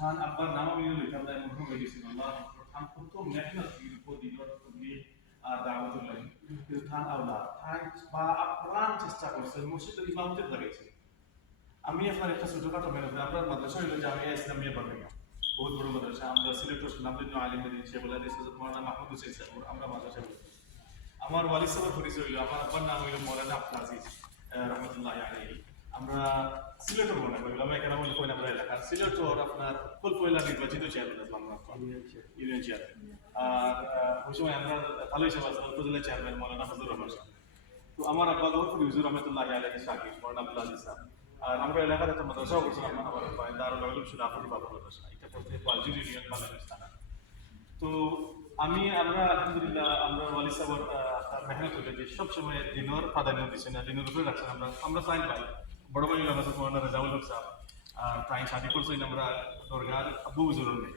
ঠান আব্বার নাম আমি লিখলাম তাই মরহুম হয়ে গেছিল আল্লাহ ঠান কত মেহনত ছিল দিনত তুমি আর দাওয়াতুল্লাহ ঠান আওলা ঠান বা আপ্রাণ চেষ্টা করছে মসজিদের ইমামতে লাগাইছে আমি আপনার একটা ছোটখাটো মেহনত আপনার মাদ্রাসা হইল জামিয়া ইসলামিয়া বাগাইয়া বহুত বড় মাদ্রাসা, আমরা সিলেক্ট করছি নামদিন আলিম দিন সে বলে দিয়েছে যে মৌলানা মাহমুদ হুসেন স্যার আমরা মাদ্রাসা করছি আমার ওয়ালিদ সাহেব পরিচয় হইল, আমার আব্বার নাম হইল মৌলানা রহমতুল্লাহ আলাইহি আমরা সিলেটর মনে করি আমি এখানে বলি কইনা বলে এলাকা সিলেটর আপনার ফুলপয়লা নির্বাচিত চেয়ারম্যান আসলাম আমরা ইউনিয়ন চেয়ারম্যান আর ওই সময় আমরা ভালো হিসাব আছে উপজেলা চেয়ারম্যান মৌলানা রহমান তো আমার আব্বা গফুর হুজুর রহমতুল্লাহ আলাইহি শাকির মৌলানা আব্দুল আজিজ সাহেব। আর আমরা এলাকার একটা মাদ্রাসাও করছিলাম আমার ভাই দারুল আলম বাবা মাদ্রাসা। এটা পালজুর ইউনিয়ন বাংলাদেশ তো আমি আমরা আলহামদুলিল্লাহ আমরা ওয়ালি সাহেব মেহনত যে সবসময় দিনের প্রাধান্য দিচ্ছে না দিনের উপরে রাখছেন আমরা আমরা চাই ভাই বড় ভাই হলাম আছে মৌলানা রেজাউল হক সাহেব আর তাই শাদি করছি আমরা দরগার আব্বু হুজুর নেই